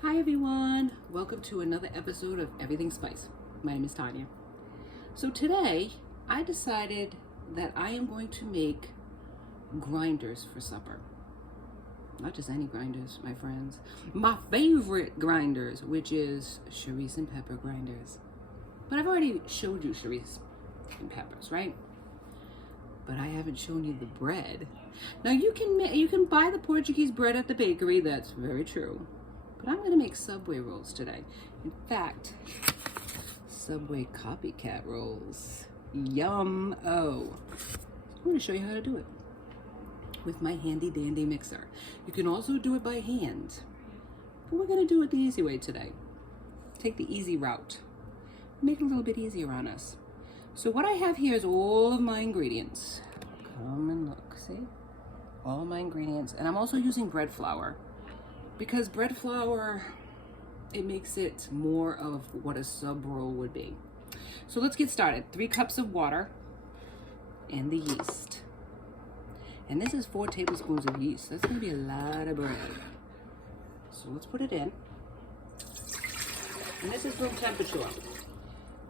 Hi everyone, welcome to another episode of Everything Spice. My name is Tanya. So today I decided that I am going to make grinders for supper. Not just any grinders, my friends. My favorite grinders, which is Charisse and pepper grinders. But I've already showed you Charisse and peppers, right? But I haven't shown you the bread. Now you can buy the Portuguese bread at the bakery, that's very true. But I'm gonna make Subway rolls today. In fact, Subway Copycat rolls. Yum! Oh, I'm gonna show you how to do it with my handy dandy mixer. You can also do it by hand, but we're gonna do it the easy way today. Take the easy route. Make it a little bit easier on us. So what I have here is all of my ingredients. Come and look, see? All my ingredients. And I'm also using bread flour. Because bread flour, it makes it more of what a sub roll would be. So let's get started. 3 cups of water and the yeast. And this is 4 tablespoons of yeast. That's gonna be a lot of bread. So let's put it in. And this is room temperature.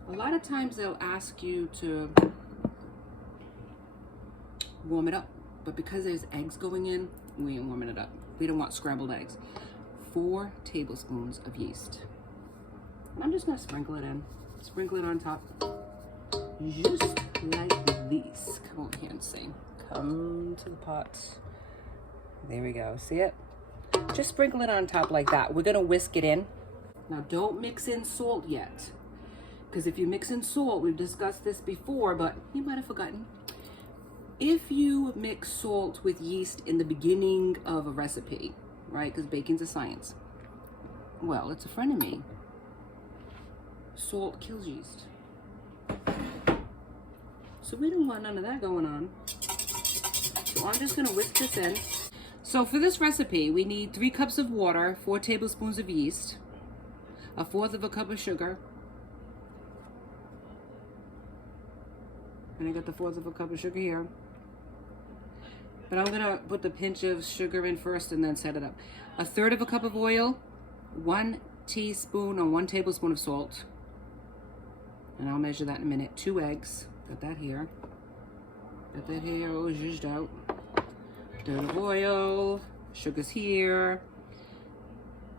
A lot of times they'll ask you to warm it up, but because there's eggs going in, we ain't warming it up. We don't want scrambled eggs. 4 tablespoons of yeast. And I'm just gonna sprinkle it in. Sprinkle it on top. Just like this. Come on here and see. Come to the pot. There we go, see it? Just sprinkle it on top like that. We're gonna whisk it in. Now don't mix in salt yet. Because if you mix in salt, we've discussed this before, but you might have forgotten. If you mix salt with yeast in the beginning of a recipe, right, because baking's a science, well, it's a friend of me. Salt kills yeast. So we don't want none of that going on. So I'm just gonna whisk this in. So for this recipe, we need 3 cups of water, 4 tablespoons of yeast, 1/4 of a cup of sugar, and I got the 1/4 of a cup of sugar here. But I'm gonna put the pinch of sugar in first and then set it up. 1/3 of a cup of oil, 1 teaspoon or 1 tablespoon of salt. And I'll measure that in a minute. 2 eggs, got that here. Got that here, all zhuzhed out. 1/3 of oil, sugar's here.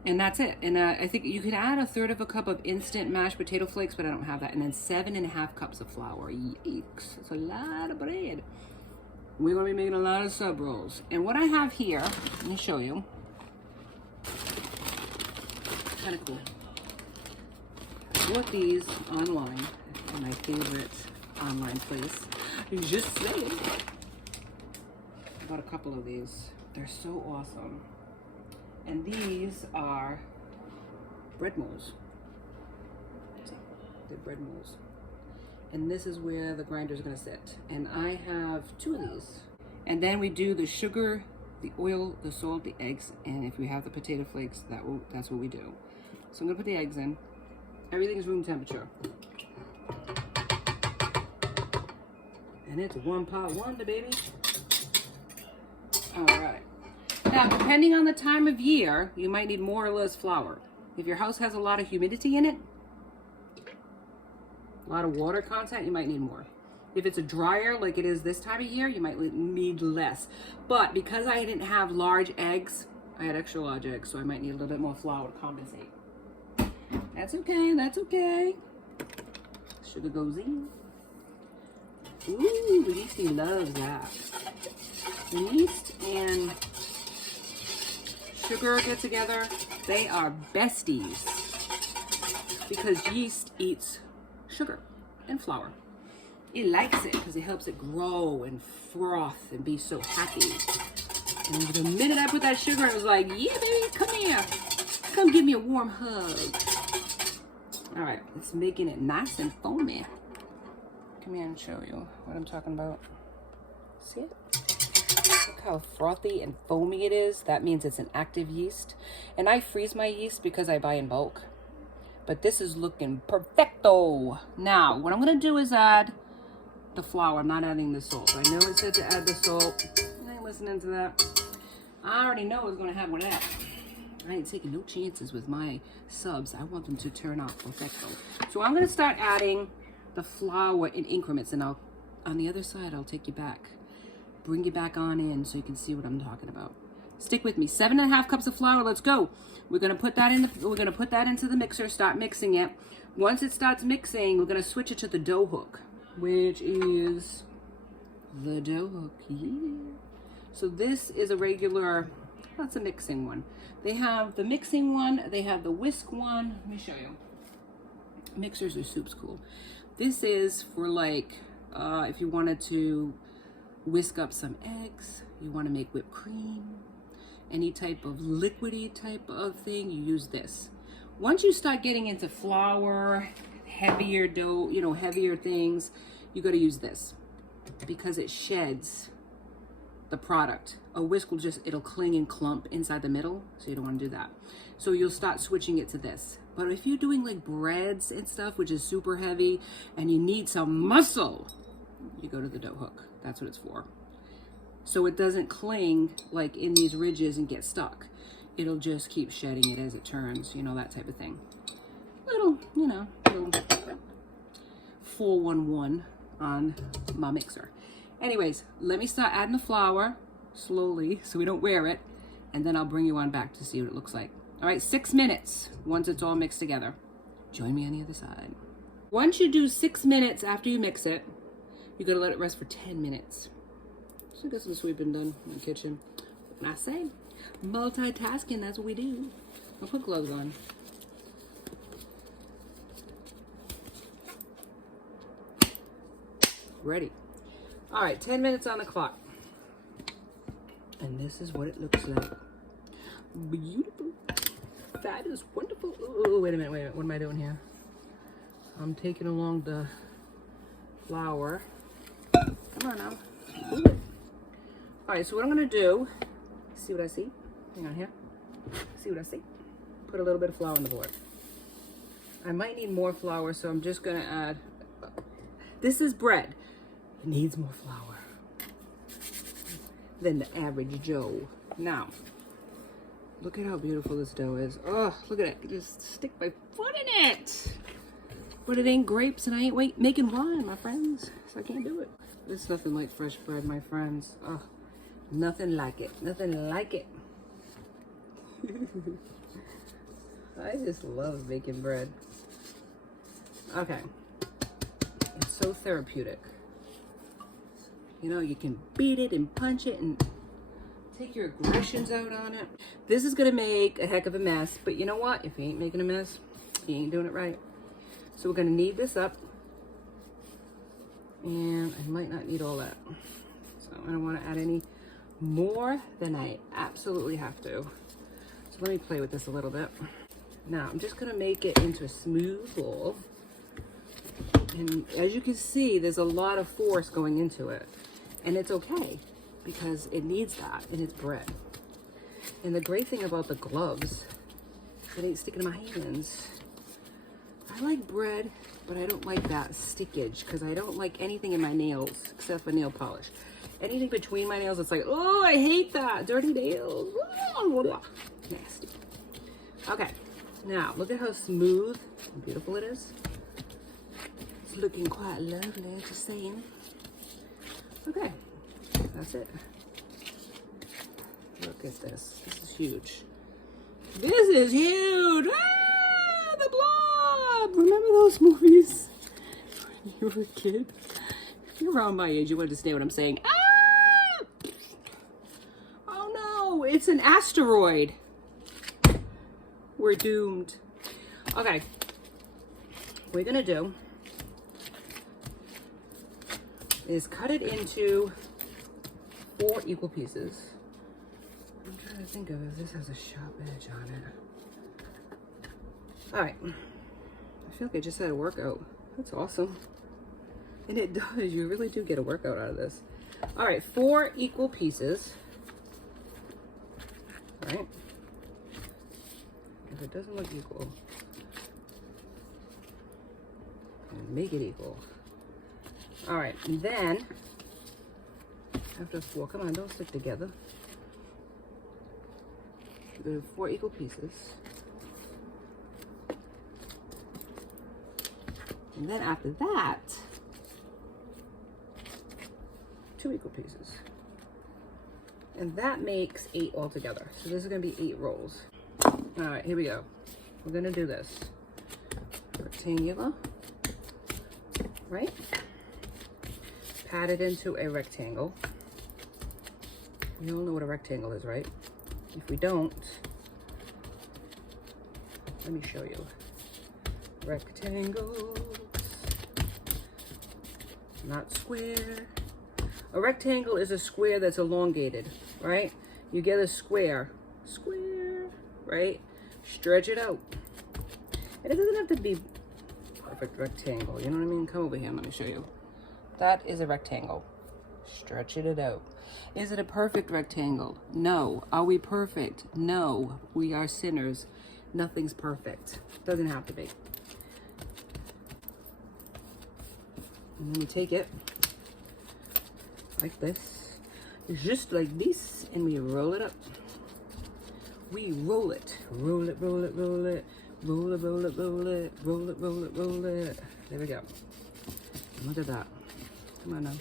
And that's it. And I think you can add 1/3 of a cup of instant mashed potato flakes, but I don't have that. And then 7.5 cups of flour. Yikes, it's a lot of bread. We're gonna be making a lot of sub rolls. And what I have here, let me show you. Kind of cool. I bought these online at my favorite online place. Just saying. I bought a couple of these. They're so awesome. And these are bread molds. They're bread molds. And this is where the grinder is going to sit. And I have 2 of these. And then we do the sugar, the oil, the salt, the eggs, and if we have the potato flakes, that's what we do. So I'm going to put the eggs in. Everything is room temperature. And it's 1 pot wonder, baby. All right. Now, depending on the time of year, you might need more or less flour. If your house has a lot of humidity in it, a lot of water content, you might need more. If it's a drier like it is this time of year, you might need less. But because I didn't have large eggs, I had extra large eggs, so I might need a little bit more flour to compensate. That's okay, that's okay. Sugar goes in. Ooh, Yeasty loves that. When yeast and sugar get together, they are besties. Because yeast eats sugar and flour. It likes it because it helps it grow and froth and be so happy. And the minute I put that sugar, it was like, yeah, baby, come here. Come give me a warm hug. All right, it's making it nice and foamy. Come here and show you what I'm talking about. See it? Look how frothy and foamy it is. That means it's an active yeast. And I freeze my yeast because I buy in bulk. But this is looking perfecto. Now, what I'm gonna do is add the flour. I'm not adding the salt. I know it said to add the salt. I ain't listening to that. I already know it's gonna have one of that. I ain't taking no chances with my subs. I want them to turn out perfecto. So I'm gonna start adding the flour in increments, and I'll, on the other side, I'll take you back, bring you back on in so you can see what I'm talking about. Stick with me. 7.5 cups of flour. Let's go. We're gonna put that in. We're gonna put that into the mixer. Start mixing it. Once it starts mixing, we're gonna switch it to the dough hook, which is the dough hook. Yeah. So this is a regular. That's a mixing one. They have the mixing one. They have the whisk one. Let me show you. Mixers or soups cool. This is for like if you wanted to whisk up some eggs, you want to make whipped cream, any type of liquidy type of thing, you use this. Once you start getting into flour, heavier dough, you know, heavier things, you got to use this because it sheds the product. A whisk will just, it'll cling and clump inside the middle, so you don't want to do that. So you'll start switching it to this. But if you're doing like breads and stuff, which is super heavy, and you need some muscle, you go to the dough hook. That's what it's for. So it doesn't cling like in these ridges and get stuck. It'll just keep shedding it as it turns, you know, that type of thing. Little, you know, little 411 on my mixer. Anyways, let me start adding the flour slowly so we don't wear it, and then I'll bring you on back to see what it looks like. All right, 6 minutes once it's all mixed together. Join me on the other side. Once you do 6 minutes after you mix it, you gotta let it rest for 10 minutes. So get some sweeping done in the kitchen. When I say multitasking, that's what we do. I'll put gloves on. Ready. All right, 10 minutes on the clock. And this is what it looks like. Beautiful. That is wonderful. Oh, wait a minute, What am I doing here? I'm taking along the flour. Come on now. Move it. All right, so what I'm gonna do, see what I see? Hang on here. See what I see? Put a little bit of flour on the board. I might need more flour, so I'm just gonna add, this is bread. It needs more flour than the average Joe. Now, look at how beautiful this dough is. Oh, look at it. Just stick my foot in it. But it ain't grapes and I ain't making wine, my friends. So I can't do it. It's nothing like fresh bread, my friends. Oh, nothing like it. Nothing like it. I just love baking bread. Okay. It's so therapeutic. You know, you can beat it and punch it and take your aggressions out on it. This is gonna make a heck of a mess, but you know what? If you ain't making a mess, you ain't doing it right. So we're gonna knead this up. And I might not need all that. So I don't wanna add any more than I absolutely have to. So let me play with this a little bit. Now I'm just gonna make it into a smooth ball. And as you can see, there's a lot of force going into it. And it's okay, because it needs that in its bread. And the great thing about the gloves, it ain't sticking to my hands. I like bread, but I don't like that stickage, because I don't like anything in my nails, except for nail polish. Anything between my nails, it's like, oh, I hate that. Dirty nails. Nasty. Okay, now look at how smooth and beautiful it is. It's looking quite lovely, just saying. Okay, that's it. Look at this. This is huge. This is huge. Ah, the blob. Remember those movies when you were a kid? If you're around my age, you understand what I'm saying. Ah! Oh no, it's an asteroid. We're doomed. Okay, what we're gonna do is cut it into 4 equal pieces. I'm trying to think of if this has a sharp edge on it. All right, I feel like I just had a workout. That's awesome. And it does, you really do get a workout out of this. All right, 4 equal pieces. All right, if it doesn't look equal, make it equal. All right, and then after 4, come on, don't stick together. Go to 4 equal pieces. And then after that, 2 equal pieces. And that makes 8 altogether. So this is gonna be 8 rolls. All right, here we go. We're gonna do this. Rectangular, right? Pat it into a rectangle. You all know what a rectangle is, right? If we don't, let me show you. Rectangles, not square. A rectangle is a square that's elongated, right? You get a square, right? Stretch it out. And it doesn't have to be perfect rectangle, you know what I mean? Come over here, let me show you. That is a rectangle. Stretch it out. Is it a perfect rectangle? No. Are we perfect? No. We are sinners. Nothing's perfect. Doesn't have to be. And then we take it like this, just like this, and we roll it up. We roll it, roll it, roll it, roll it, roll it, roll it, roll it, roll it, roll it, roll it. There we go. Look at that. Come on now.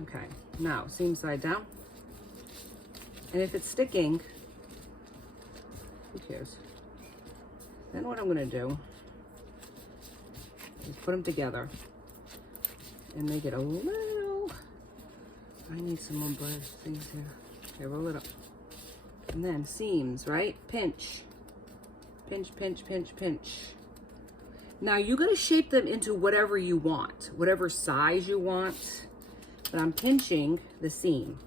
Okay, now seam side down. And if it's sticking, who cares? Then what I'm gonna do is put them together and make it a little, I need some more brush things here. Okay, roll it up. And then seams, right? Pinch. Pinch, pinch, pinch, pinch. Now you're gonna shape them into whatever you want, whatever size you want. But I'm pinching the seam,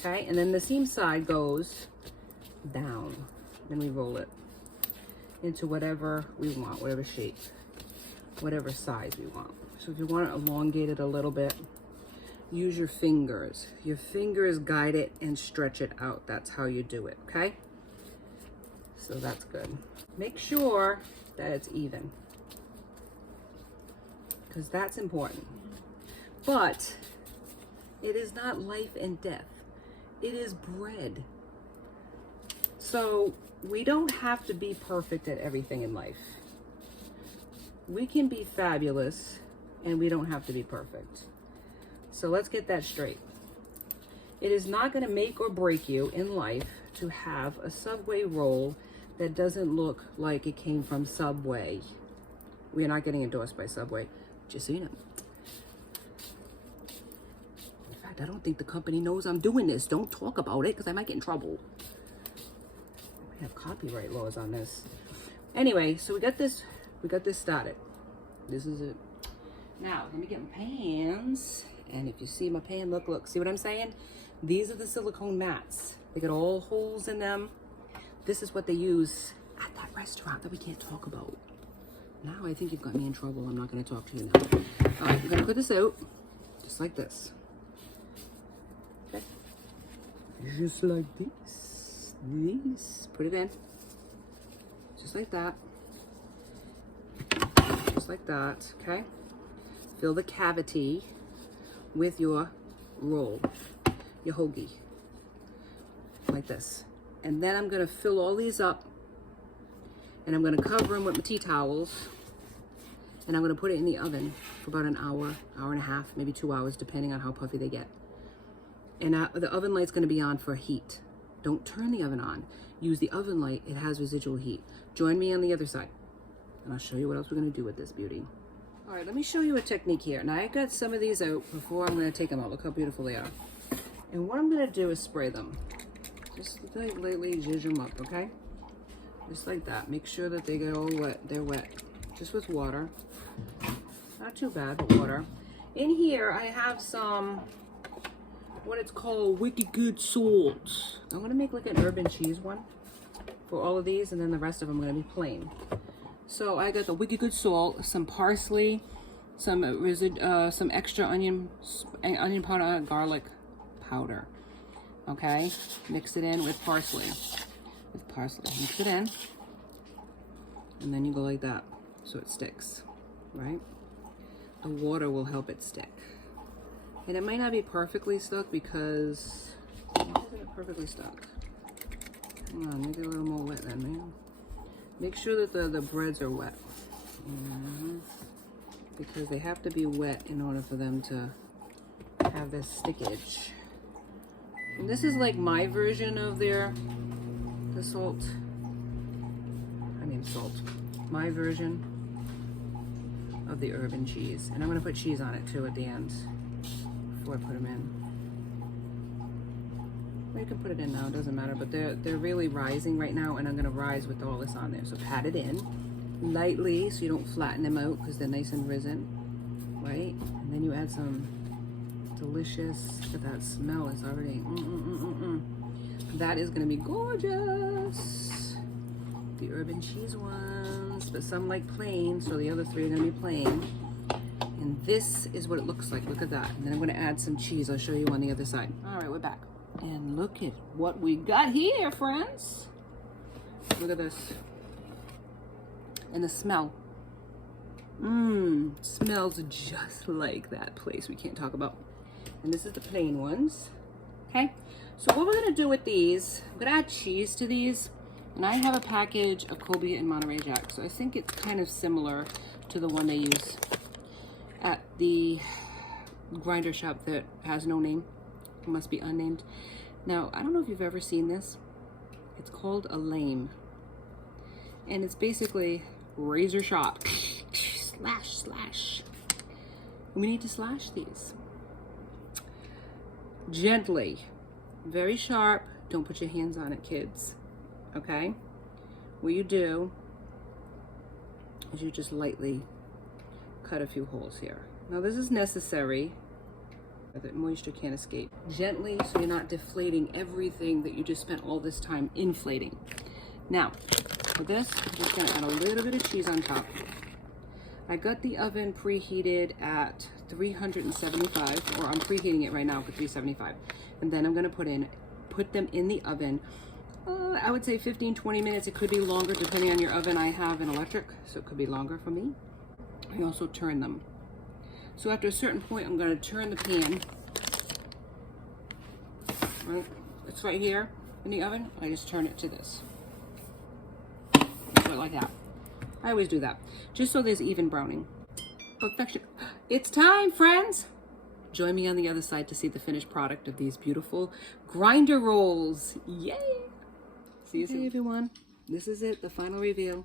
okay? And then the seam side goes down. Then we roll it into whatever we want, whatever shape, whatever size we want. So if you want it elongated a little bit, use your fingers. Your fingers guide it and stretch it out. That's how you do it, okay? So that's good. Make sure that it's even, because that's important. But it is not life and death. It is bread. So we don't have to be perfect at everything in life. We can be fabulous and we don't have to be perfect. So let's get that straight. It is not going to make or break you in life to have a Subway roll that doesn't look like it came from Subway. We are not getting endorsed by Subway, just so you know. I don't think the company knows I'm doing this. Don't talk about it because I might get in trouble. We have copyright laws on this. Anyway, so we got this started. This is it. Now, let me get my pans. And if you see my pan, look, see what I'm saying? These are the silicone mats. They got all holes in them. This is what they use at that restaurant that we can't talk about. Now I think you've got me in trouble. I'm not going to talk to you now. All right, we're going to put this out just like this. Okay. Just like this. Put it in. Just like that. Just like that, okay? Fill the cavity with your roll, your hoagie, like this. And then I'm gonna fill all these up and I'm gonna cover them with my tea towels and I'm gonna put it in the oven for about an hour, hour and a half, maybe 2 hours, depending on how puffy they get. And the oven light's gonna be on for heat. Don't turn the oven on. Use the oven light, it has residual heat. Join me on the other side and I'll show you what else we're gonna do with this beauty. All right, let me show you a technique here. Now I got some of these out before I'm gonna take them out. Look how beautiful they are. And what I'm gonna do is spray them. Just lightly zhuzh them up, okay? Just like that. Make sure that they get all wet. They're wet. Just with water. Not too bad, but water. In here, I have some, what it's called, wicked good salt. I'm gonna make like an herb and cheese one for all of these, and then the rest of them are gonna be plain. So I got the wicked good salt, some parsley, some extra onion powder, garlic powder. Okay, mix it in with parsley. Mix it in, and then you go like that, so it sticks, right? The water will help it stick, and it might not be perfectly stuck because it isn't perfectly stuck. Hang on, make it a little more wet then, man. Make sure that the breads are wet. Because they have to be wet in order for them to have this stickage. And this is like my version of the salt. My version of the urban cheese. And I'm gonna put cheese on it too at the end before I put them in. Well, you can put it in now, it doesn't matter, but they're really rising right now, and I'm gonna rise with all this on there. So pat it in lightly so you don't flatten them out because they're nice and risen, right? And then you add some delicious, but that smell is already, That is gonna be gorgeous. The urban cheese ones, but some like plain, so the other three are gonna be plain. And this is what it looks like, look at that. And then I'm gonna add some cheese, I'll show you on the other side. All right, we're back. And look at what we got here, friends. Look at this. And the smell. Smells just like that place we can't talk about. And this is the plain ones, okay? So what we're gonna do with these, I'm gonna add cheese to these. And I have a package of Copycat and Monterey Jack, so I think it's kind of similar to the one they use at the grinder shop that has no name. It must be unnamed. Now, I don't know if you've ever seen this. It's called a lame. And it's basically razor sharp. Slash, slash. We need to slash these. Gently. Very sharp. Don't put your hands on it, kids. Okay? What you do is you just lightly cut a few holes here. Now this is necessary so that moisture can't escape. Gently, so you're not deflating everything that you just spent all this time inflating. Now, for this, I'm just gonna add a little bit of cheese on top. I got the oven preheated at 375, or I'm preheating it right now for 375. And then I'm gonna put them in the oven. I would say 15-20 minutes. It could be longer depending on your oven. I have an electric, so it could be longer for me. I also turn them. So after a certain point, I'm going to turn the pan. Right? It's right here in the oven. I just turn it to this. So like that. I always do that, just so there's even browning. Perfection. It's time, friends. Join me on the other side to see the finished product of these beautiful grinder rolls. Yay! See you soon. Hey everyone, this is it, the final reveal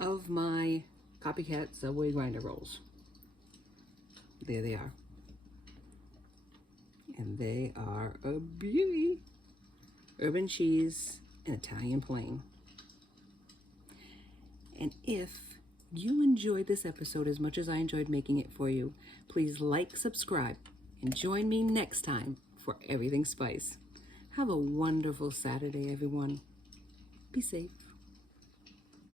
of my Copycat Subway grinder rolls. There they are. And they are a beauty. Urban cheese and Italian plain. And if you enjoyed this episode as much as I enjoyed making it for you, please like, subscribe, and join me next time for Everything Spice. Have a wonderful Saturday, everyone. Be safe.